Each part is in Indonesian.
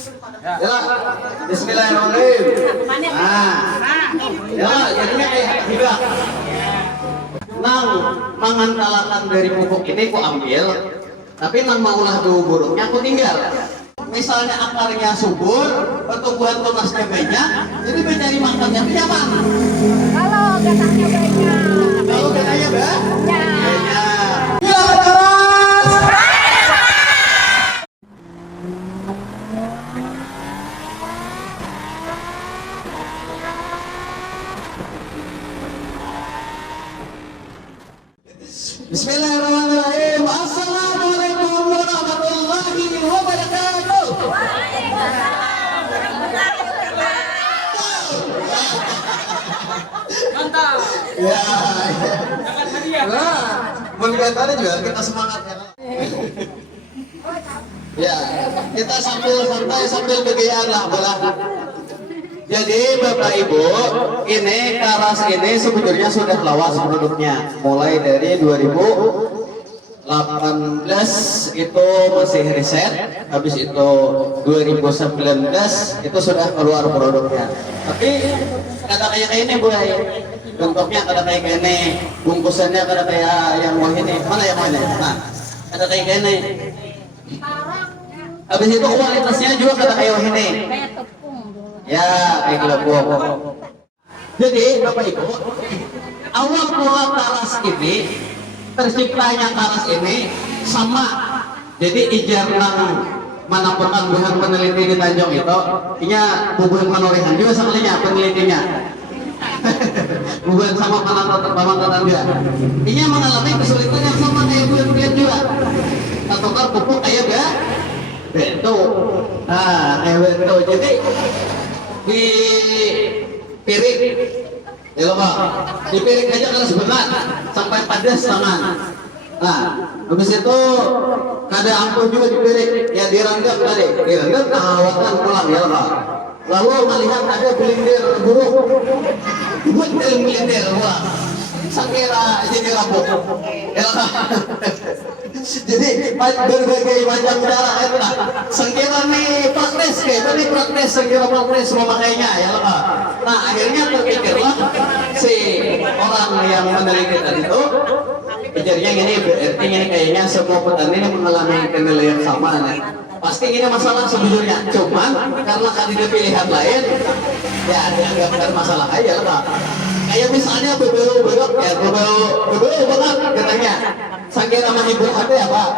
Ya, Bismillahirrahmanirrahim. Nah, ya, jadinya kayak juga. Nang mangan kalakan dari pupuk ini ku ambil, tapi nang maulah dulu burungnya aku tinggal. Misalnya akarnya subur, pertumbuhan tunasnya banyak, jadi mencari makannya nyaman. Kalau gatangnya banyak. Kalau katanya Ya. banyak. Ya, terus. Bismillahirrahmanirrahim. Assalamualaikum warahmatullahi wabarakatuh. Mantap. Ya, Dapat hadiah. nah, melihatnya juga kita semangat ya. Ya, kita sambil santai sambil bergayaan lah, bola. Jadi Bapak Ibu, ini Karas ini sebetulnya sudah lawas produknya. Mulai dari 2018 itu masih riset, habis itu 2019 itu sudah keluar produknya. Tapi kata kayak ini Bu, bentuknya kata kayak gini, bungkusannya kata kayak yang wah ini. Mana yang mana? Nah, kata kayak gini. Habis itu kualitasnya juga kata kayak wah ini. Kayak tepung. Ya, kayak kelompok. Jadi Bapak Ibu, awal mula Karas ini, terciptanya Karas ini sama. Jadi ijar nang manapakan buhan peneliti di Tanjung itu, inya bubuhan panorihan juga sekalinya penelitinya. Bukan sama pamangkatan dia. Inya mengalami kesulitan yang sama kayak buhan juga. Tukar pupuk kayak bento. Nah, kayak bento. Jadi di piring ya loh Pak, di piring aja kalau sebentar sampai padas tangan. Nah, habis itu kada ampuh juga di piring ya, direndam tadi, direndam tahawatan pulang ya loh Pak. Lalu melihat ada belindir buruk, buat belindir wah sakira jadi rambut ya loh. Jadi berbagai macam cara itu lah. Sengkira nih praktis kayak tadi praktis, sengkira praktis memakainya ya loh. Nah akhirnya terpikirlah si orang yang meneliti tadi itu, pikirnya gini, berarti ini kayaknya semua petani ini mengalami kendala yang sama nih. Pasti ini masalah sebetulnya, cuman karena ada pilihan lain, ya dianggapkan masalah aja loh. Kayak misalnya bebeu ya, bebeu banget katanya. Sangkira menghibur hati ya Pak,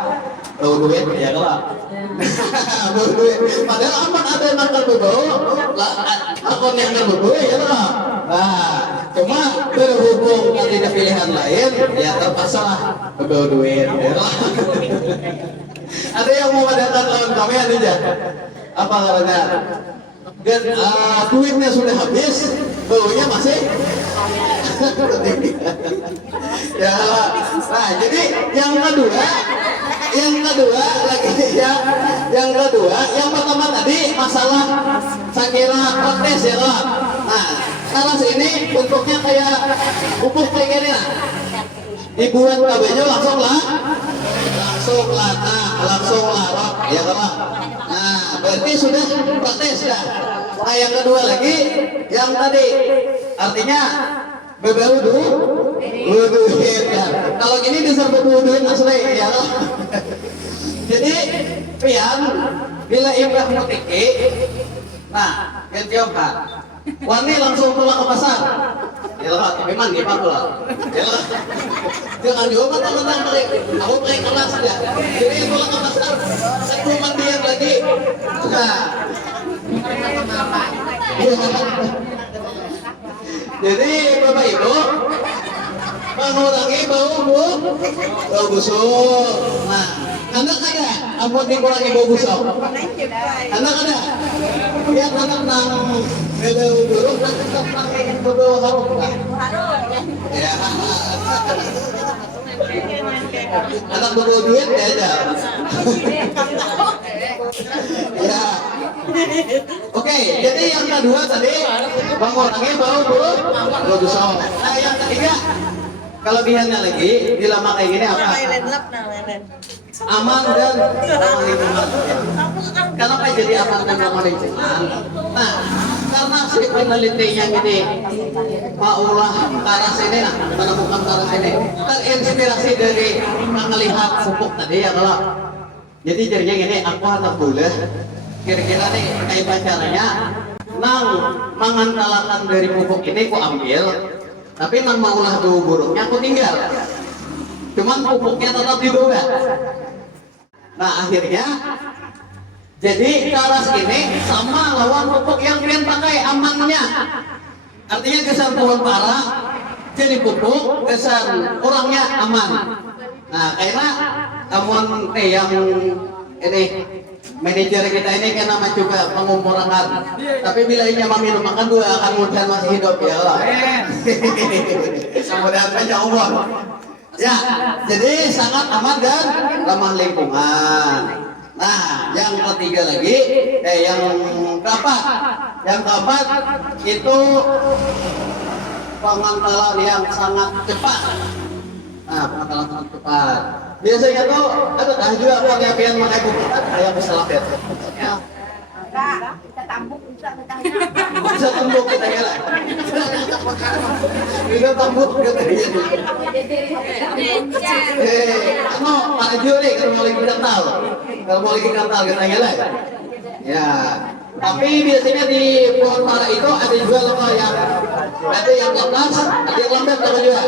bau duit ya Pak. Bau duit. Padahal aman ada yang nakal bebeu, akun yang bebeu ya Pak. Nah, cuma berhubung ada pilihan lain, ya terpaksa lah bebeu duit ya Pak. Ada yang mau mendatang lawan kami ada aja. Apa katanya? Dan duitnya sudah habis, baunya masih. Ya, nah jadi yang kedua lagi ya, yang pertama tadi masalah sangkira praktis ya Pak. Nah, Karas ini bentuknya kayak pupuk kayak gini lah. Dibuat kabelnya langsung larut ya Pak. Nah, berarti sudah praktis ya. Nah, yang kedua lagi, yang tadi artinya bebeu duit ya. Kalau gini bisa bebeu duit asli ya. Jadi pian bila ibrah mutiki, nah Tiongkok warni langsung pulang ke pasar. Ya lah, tapi man gimana pulang? Ya lah, jangan juga teman-teman balik. Aku pakai kelas ya. Jadi pulang ke pasar, satu mandian lagi. Nah, jadi Bapak Ibu mengurangi bau busuk. Nah, anak ada, ampun dikurangi bau busuk. Anak ada, ya anak nang bebeu buruk, nang bebeu harum kan? Ya. Anak bebeu duit ya aja. Ya. Oke, jadi yang kedua tadi mengurangi bau busuk. Nah, yang ketiga kelebihannya lagi di lama kayak gini apa? aman dan ramah lingkungan. Kenapa jadi aman dan ramah lingkungan? Nah, karena si penelitinya ini maulah karas ini, menemukan karas ini terinspirasi dari melihat pupuk tadi ya kalau. Jadi jadinya ini aku anak boleh kira-kira nih kayak caranya nang mengantalakan dari pupuk ini ku ambil, tapi nang maulah dulu buruknya aku tinggal. Cuman pupuknya tetap dibawa. Nah akhirnya jadi karas ini sama lawan pupuk yang kalian pakai amannya. Artinya kesan pohon parah jadi pupuk, kesan orangnya aman. Nah karena amun yang ini manajer kita ini kan nama juga pengumpulkan. Tapi bila ini minum makan dua akan mudah masih hidup ya Allah. Mudah-mudahan banyak umur. Ya, jadi sangat aman dan ramah lingkungan. Nah, yang ketiga lagi, yang keempat, itu pengantalan yang sangat cepat. Nah, pengantalan sangat cepat. Biasanya tuh ada juga orang yang pakai pupuk kayak misalnya ya. Kita tambuk bisa Bisa tembuk kita ya lah. Kita tembuk kita ya. Ano, Pak Jo nih kalau mau lagi kental. Kalau mau lagi kental kita ya lah. Ya. Tapi biasanya di pohon para itu ada juga loh yang ada yang lepas, ada yang lambat sama juga.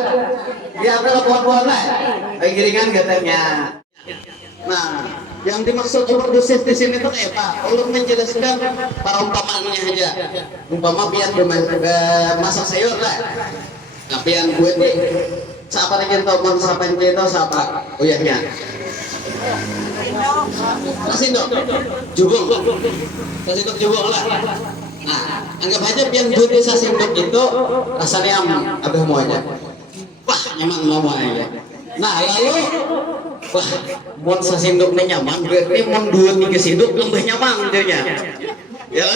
Dia adalah pohon-pohon lah. Kayak giringan katanya. Nah, yang dimaksud overdosis di sini tuh Pak, untuk menjelaskan perumpamaannya aja. Umpama biar masak sayur lah. Tapi yang gue nih, siapa yang tahu mau siapa yang tahu siapa? Uyahnya. Kasindok, jubung, kasindok jubung lah. Nah, anggap aja biar gue desa sindok itu rasanya abah mau aja. Wah, nyaman mau aja. Nah, lalu wah, mau sasindok nyaman, berarti mau 2-3 sindok lebih nyaman dia. Ya.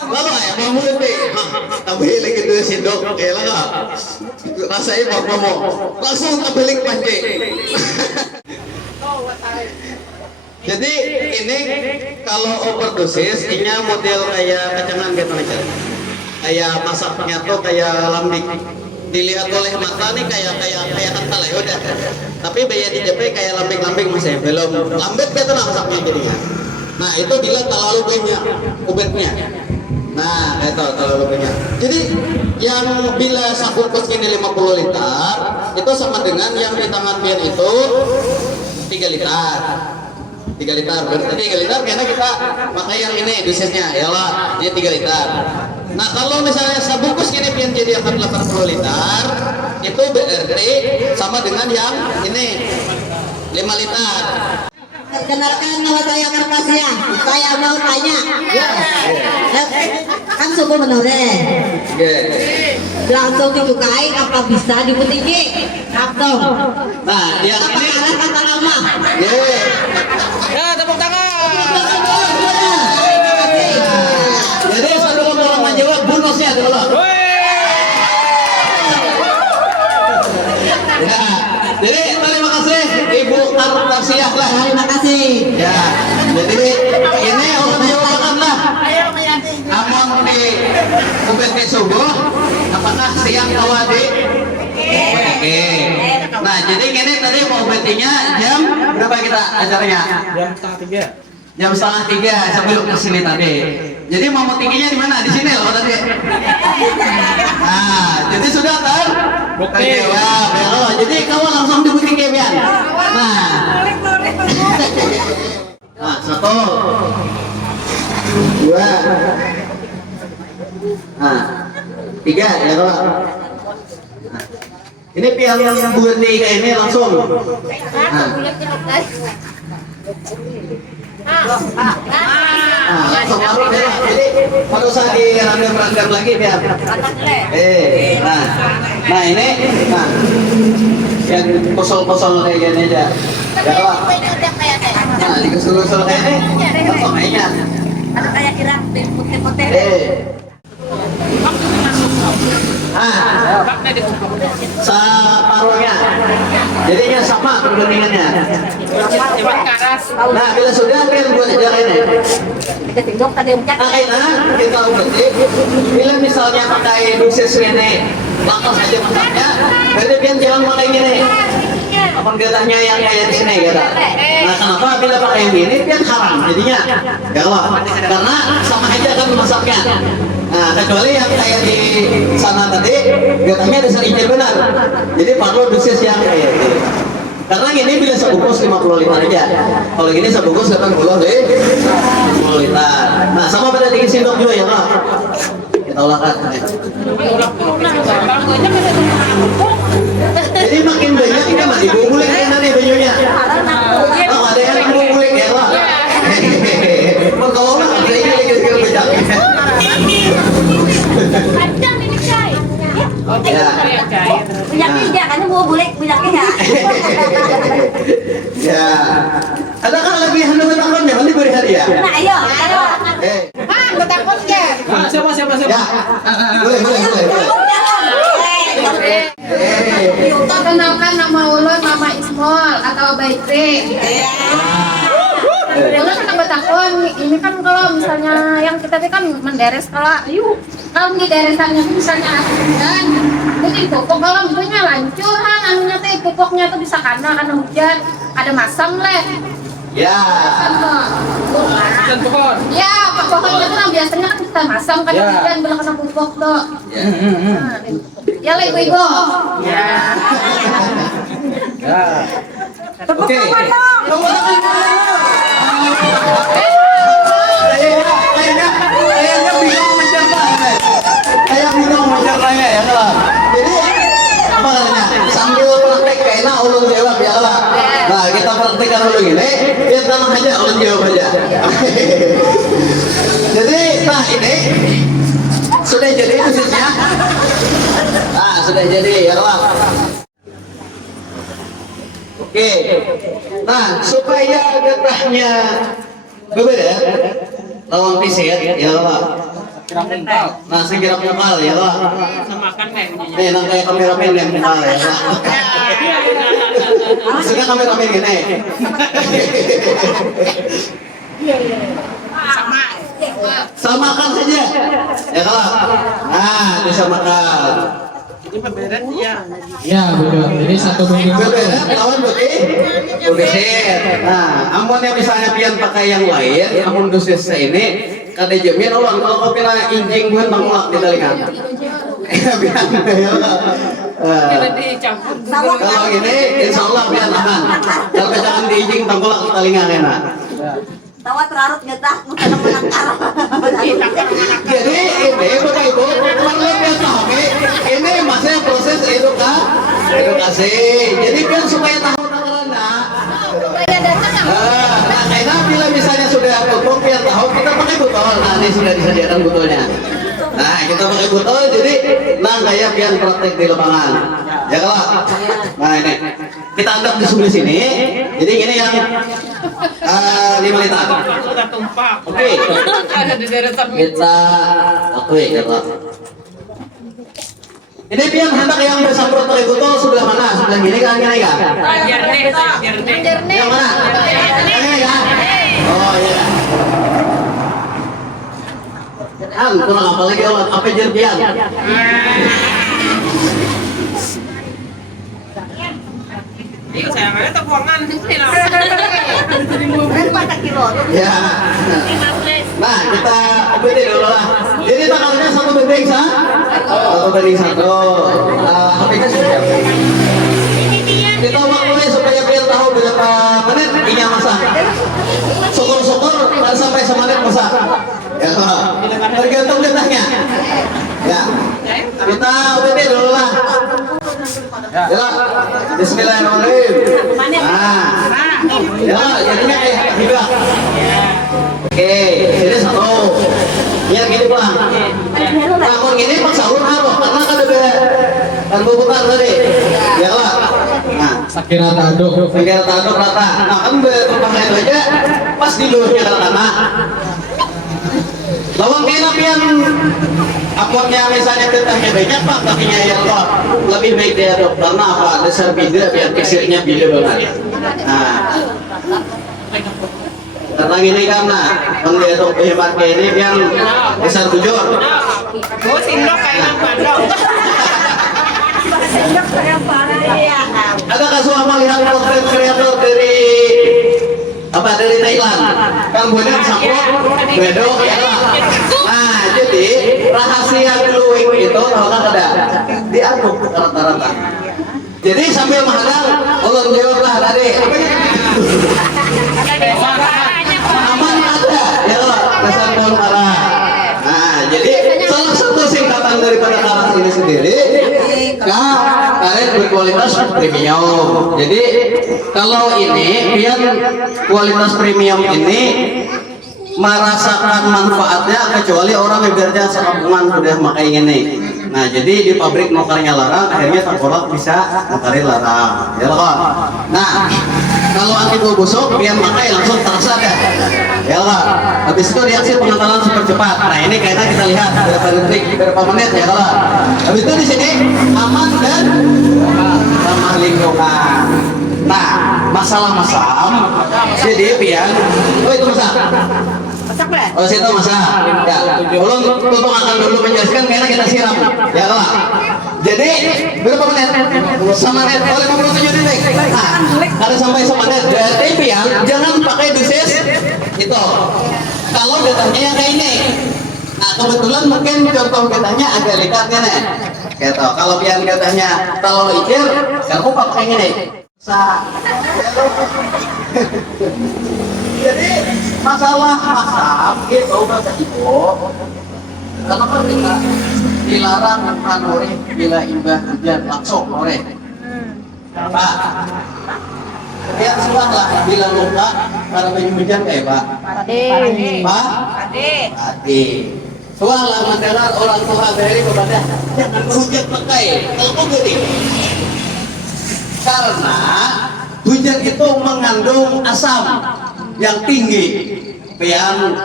Lalu ya mau lebih, tapi lagi 2 sindok, ya lah. Rasanya mau langsung tebelik pasti. Jadi ini kalau overdosis, ini model kayak kacangan gitu aja. Kayak masaknya tuh kayak lambik. Dilihat oleh mata nih kayak kental ya udah. Tapi biaya di JP kayak lambing-lambing masih belum lambat gitu nah masaknya jadinya. Nah itu bila terlalu banyak obatnya. Nah itu terlalu banyak. Jadi yang bila sabungkus ini 50 liter itu sama dengan yang di tangan pian itu 3 liter. 3 liter berarti 3 liter karena kita pakai yang ini dosisnya yalah dia 3 liter. Nah kalau misalnya sebungkus ini pian jadi akan 80 liter itu berarti sama dengan yang ini 5 liter. Kenalkan nama saya Karpasia. Saya mau tanya. Kan suku menore. Langsung disukai apa bisa dibutiki? Langsung. Nah yang Apa ini arah kata lama? Ya, tepuk tangan. jadi sebelum orang menjawab bonusnya dulu. Ya, jadi terima kasih Ibu Kartasiah lah. Terima kasih. Ya, jadi ini orang jawaban lah. Amon di UPT subuh, apakah siang tawadi? Oke. Nah, jadi ini tadi mau UPT-nya jam berapa kita acaranya? Jam 2:30. Jam 2:30 sebelum kesini tadi. Jadi mau tingginya di mana? Di sini loh tadi. Nah, jadi sudah Bukti. terjawab ya Allah. Jadi kamu langsung dibutik ya Bian. Nah, nah 1, 2, nah 3 ya Allah. Nah, ini Pian yang buat kayak ini langsung. Nah. Langsung taruh deh lah. Jadi pada usah dirandam-randam lagi biar. Nah ini, nah yang kosol-kosol kayak gini aja. Ya Allah. Nah dikosol-kosol kayak ini, langsung aja. Kayak kira putih-putih. Ah, sa paruhnya. Jadinya sama perbandingannya. Nah, bila sudah kan buat jalan ini. Kita tindok tadi umcat. Nah, kita berarti bila misalnya pakai dosis ini langsung saja masaknya, berarti pian jangan pakai gini. Apa getahnya yang kayak di sini gitu. Nah, kenapa bila pakai yang ini pian haram jadinya? Ya Allah, karena sama aja kan masaknya. Nah, kecuali yang kayak di sana tadi, getahnya diserinci benar. Jadi perlu dosis yang kayak ini. Karena ini bila sebungkus 50 liter aja. Kalau gini sebungkus 80 liter. Nah, sama pada tinggi sendok juga ya, Pak. Kita ulangkan. Jadi makin banyak ini mah dibubulik kan nanti bajunya. Oh, ada yang dibubulik ya, Pak. Mau kalau lah ada ini lagi sekali banyak. Panjang ini cai. Ya. Minyaknya dia kan mau bulik minyaknya. Ya. Adakah lebihan dengan akunnya nanti beri hadiah? Nah, ayo. Betakutnya. Siapa? Ya. Boleh. Kenalkan nama ulun Mama Ismol atau Baitri. Ulun kan bertakun, ini kan kalau misalnya yang kita kan menderes kalau di deresannya itu misalnya hujan, jadi pupuk kalau hujannya lancur kan anunya tuh pupuknya tuh bisa karena hujan ada masam leh. Ya. Dan pohon. Ya, pokoknya tuh biasanya kan kita masam kan Ya. hujan belum kena pupuk tuh. Ya. Ya lah ibu-ibu. Ya. Oke. Kayaknya bingung mencerna. Kayak bingung mencernanya ya kalau. Jadi apa katanya? Sambil praktek kayaknya ulun jawab ya kalau. Nah, kita praktekkan dulu gini. Biar tenang aja ulun jawab aja. Jadi, nah ini sudah jadi khususnya. Nah, sudah jadi ya kalau. Oke. Nah, supaya getahnya berbeda, lawang pisir ya Pak. Nah, segera mukal ya Pak. Nang kayak kameramen yang mukal ya Pak. Sudah kameramen gini. Samakan saja ya Pak. Nah, disamakan. Ya, betul. Ini satu bungkus. Berbeda lawan dosis. Nah, amun yang misalnya pian pakai yang lain, amun dosis ini kada jamin ulang kalau kopi na injing buat mangulak di telinga. Biar kalau ini insya Allah biar aman. Kalau jangan diinjing tangkulak di telinga kena. Tawa terarut ngetah menang Jadi ini Bapak Ibu perlu biar tahu ini masih proses edukasi. Jadi biar supaya tahu karena. Nah, karena bila misalnya sudah pupuk biar tahu kita pakai botol. Nah, ini sudah disediakan botolnya. Nah, kita pakai botol jadi kayak biar praktek di lapangan. Ya kalau. Nah, ini kita anggap di sebelah sini. Jadi ini yang 5 liter. Oke. Kita akui ya Pak. Ini pian hendak yang bersamprot pakai botol sebelah mana? Sebelah ini kan ini kan? Yang mana? Yang ini kan? Oh iya. Kurang apa lagi orang apa jerpian? Ya. Nah, kita obeti dulu lah. Jadi tanggalnya 1 banding 1. HP-nya sudah. Kita waktunya supaya biar tahu berapa menit ini masak. Syukur-syukur sampai semenit masak. Ya, tergantung getahnya. Ya, kita obeti dulu lah. Ya, Bismillahirrahmanirrahim. Ya, jadinya kayak hibah. Oke, ini 1. Ya gini pulang. Kalau gini pas sahur harus karena kan ada kan bukan tadi. Ya lah. Nah, Sakira taduk. Sakira taduk rata. Nah, kan berpakai itu aja pas di luarnya karena lawang kena pian apunnya misalnya getahnya banyak pak, kakinya yang kok lebih baik dia dokter. Nah apa? Dasar bida biar kesirnya bida banget. Nah, karena gini karena mengedok hebat kayak ini yang besar bujur. Gue sindok kayak bandung. Sendok kayak parah ya. Ada kasual melihat potret kreator dari apa dari Thailand, Kang Bondan Sampok, Bedo, ya lah. Nah, jadi rahasia glowing itu tahu kan ada diaduk rata-rata. Jadi sambil menghadang, ulun jawablah tadi. Aman ada, ya lah, dasar daun arah. Nah, jadi salah satu singkatan daripada karas ini sendiri, karet berkualitas premium. Jadi kalau ini biar kualitas premium ini merasakan manfaatnya kecuali orang yang kerja sekampungan sudah makai ini. Nah jadi di pabrik nukarnya larang, akhirnya tengkorak bisa nukarin larang, ya loh. Nah kalau anti bau busuk biar makai langsung terasa deh, ya loh. Habis itu reaksi pengentalan super cepat. Nah ini kayaknya kita lihat berapa detik, berapa menit ya loh. Habis itu di sini aman dan ramah lingkungan. Nah masalah masam, jadi biar, oh itu masak. Oh situ masak. Ya, ulun tutung akan dulu menjelaskan karena kita siram. Ya lah. Jadi berapa menit? Sama menit. Oleh 57 detik. Nah, ada sampai sama menit. Berarti ya, jangan pakai dosis itu. Kalau getahnya yang kayak ini. Nah kebetulan mungkin contoh getahnya agak dekat nih. Gitu. Kalau biar getahnya terlalu icir, kamu pakai ini. Jadi masalah masam itu kata ibu, kenapa kita dilarang menore bila imbah hujan langsung nore? Pak, biar suanglah bila luka karena baju hujan kayak Pak. Pak, adik. Suanglah mendengar orang tua dari kepada jangan berhujan pakai kalau gini. Karena hujan itu mengandung asam yang tinggi, yang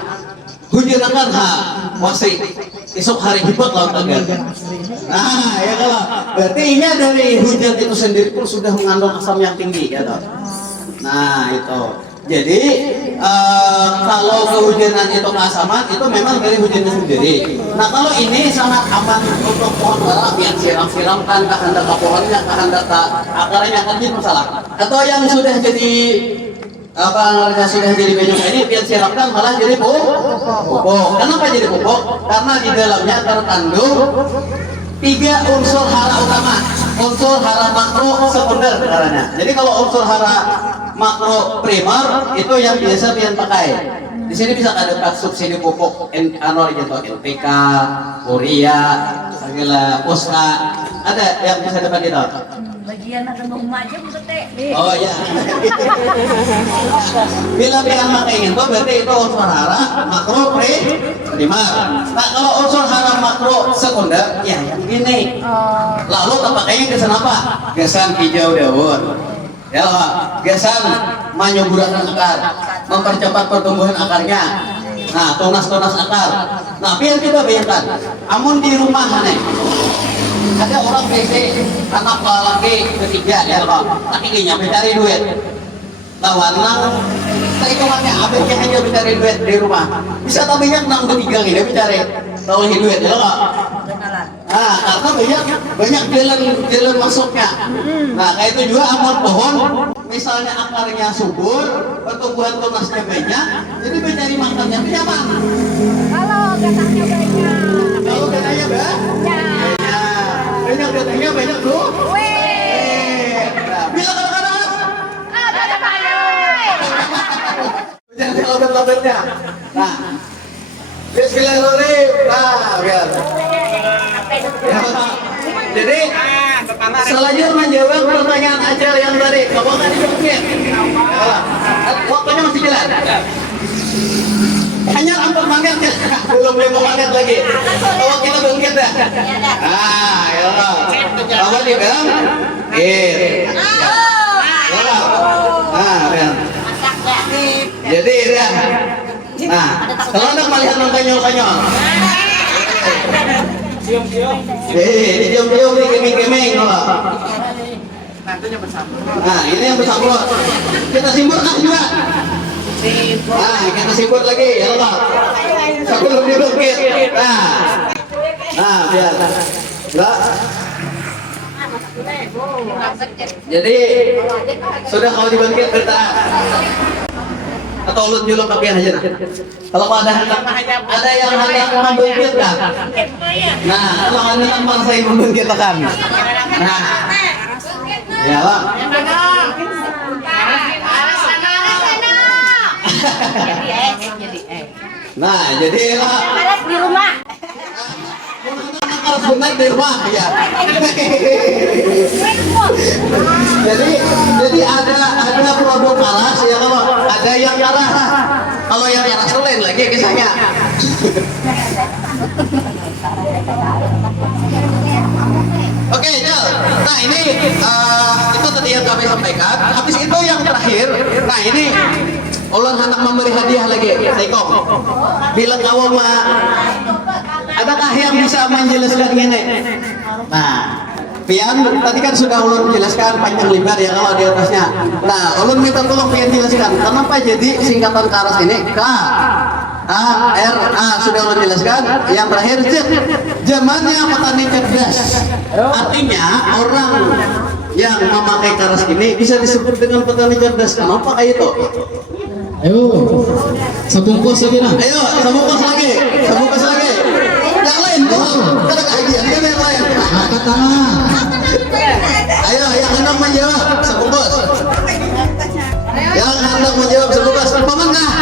hujan akan masih esok hari hebat laut agar. Nah, ya kalau berarti ini dari hujan itu sendiri pun sudah mengandung asam yang tinggi, ya toh. Nah itu. Jadi kalau kehujanan itu keasaman itu memang dari hujannya sendiri. Nah kalau ini sangat aman untuk pohon ara yang siram-siramkan kehendak pohonnya, kehendak akarnya kan itu masalah. Atau yang sudah jadi apa namanya sudah jadi banyak ini biar siramkan malah jadi pupuk. Kenapa jadi pupuk? Karena di dalamnya terkandung 3 unsur hara utama, unsur hara makro, sekunder caranya. Jadi kalau unsur hara makro primer itu yang biasa pian pakai. Di sini bisa ada subsidi pupuk anor gitu, NPK, urea, segala poska, ada yang bisa dapat itu. Bagian ada rumah aja teh. Oh ya. Bila bilang pakai itu berarti itu unsur hara makro primer. Nah kalau unsur hara makro sekunder ya yang gini. Lalu pakainya gesan apa? Gesan hijau daun. Ya, gesan menyuburkan akar, mempercepat pertumbuhan akarnya. Nah, tunas-tunas akar. Nah, biar kita bayangkan, amun di rumah nih, ada orang PC, anak laki ketiga, ya Pak, lakinya mencari duit. Lawanang, hitungannya abisnya hanya mencari duit di rumah. Bisa tak banyak nang ketiga ini mencari, tahu duit, ya Pak. Nah, karena banyak jalan masuknya. Nah, kayak itu juga amun pohon, misalnya akarnya subur, pertumbuhan tunasnya banyak, jadi mencari makannya nyaman. Kalau getahnya banyak. Kalau getahnya banyak getahnya banyak tuh. Nah, bila kadang-kadang Ada banyak. jangan logat-logatnya. Nah, bismillahirrahmanirrahim. Nah, biar. Ya, jadi selanjutnya menjawab pertanyaan Acel yang tadi, kamu kan dijawabin. Waktunya masih jalan. Hanya 4 menit ya, belum 5 menit lagi. Kalau kita bangkit dah. Ah, ya Allah. Apa dia bilang? Nah, ya. Jadi ya. Nah, kalau Anda melihat konyol-konyol. Diam-diam, dikeming-keming. Nah, ini yang bersambut. Kita simburkan juga. Nah, kita simbur lagi, ya Allah. Sambil dibungkit. Nah, biar. Enggak. Jadi sudah kalau dibangkit bertahan. Atau ulun julung kapian aja. Kalau ada yang hendak membangkitkan. Nah, kalau anda tak saya membangkitkan. Nah, ya lah. Nah, jadi lah. Malas di rumah. Sunat di rumah ya. jadi ada produk karas ya, kalau ada yang karas. Kalau yang karas itu lain lagi kisahnya. Oke, Jel. Nah ini itu tadi yang kami sampaikan. Habis itu yang terakhir. Nah ini ulun hendak memberi hadiah lagi. Assalamualaikum. Bila kau adakah yang bisa menjelaskan ini? Nah, Pian tadi kan sudah ulun jelaskan panjang lebar ya kalau di atasnya. Nah, ulun minta tolong Pian jelaskan kenapa jadi singkatan karas ini KARA sudah ulun jelaskan. Yang terakhir zamannya petani cerdas. Artinya orang yang memakai karas ini bisa disebut dengan petani cerdas. Kenapa kayak itu? Ayo, sebungkus lagi nah. Ayo, sebungkus lagi. Yang lain, kada kajian kan yang lain. Angkat tangan. Ayo, yang hendak menjawab sebungkus. Yang hendak menjawab sebungkus. Pemenang.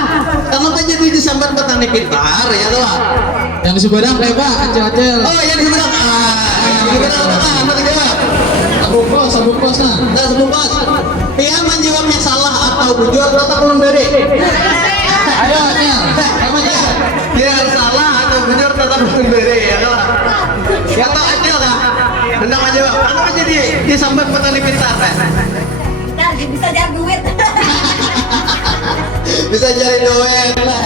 Kenapa jadi disambar petani pintar ya tuh? Yang di Sumedang Pak, acel-acel. Oh, yang di Sumedang. Hendak jawab. Sebungkus nah. Nah, sebungkus. Dia menjawabnya salah atau bujur tetap memberi. Ayo, Niel. Kamu aja. Dia salah atau bujur tetap memberi ya tuh. Yang tak adil lah. Hendak menjawab. Kenapa jadi disambar petani pintar? Nah, bisa jadi duit. Bisa cari duit lah.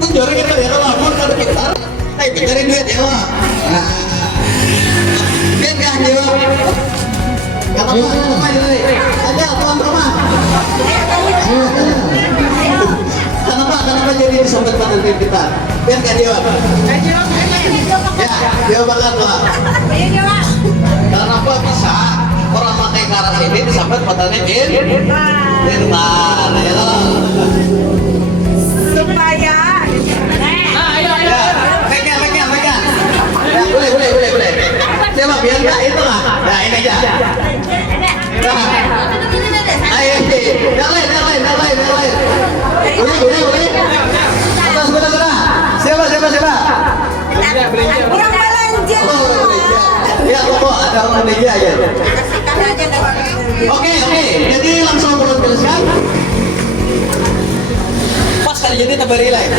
Itu jari kita ya kalau pun kalau pintar. Cari duit ya lah. Biar nggak jawab. Kenapa jadi? Ada tuan rumah. Kenapa jadi disambar petani pintar? Biar nggak jawab. Ya, jawabannya lah. Kenapa bisa orang pakai karas ini disambar petani pintar? Ya lah. Supaya Ya, pegang. Ya, boleh. Coba biar nggak itu lah. Nah, ini aja. Nah, ayo, yang lain. Boleh. Atas benar. Siapa? kurang belanja. Ya, kok ada orang meja aja. Oke. Jadi langsung perlu jelaskan. Pas kali jadi tabari lain.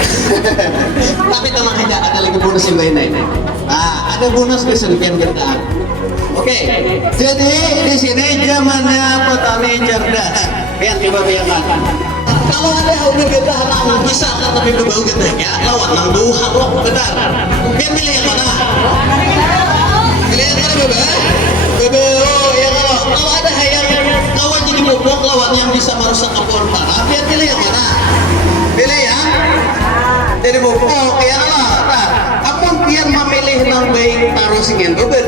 Tapi tenang aja, ada lagi bonus yang lain. Nah, ada bonus keserupian kita. Oke. Jadi di sini zamannya petani cerdas. Lihat coba bayangkan. Kalau ada udah kita anak bisa tapi berbau kita ya, lawan nang duha kok benar. Mungkin pilih yang mana? Pilih yang mana bebe? Oh ya kalau ada yang lawan jadi bobok lawan yang bisa merusak kebun tanah, biar pilih yang mana? Pilih ya. Jadi bobok ya lah. Apun biar memilih nang baik taruh singen bebe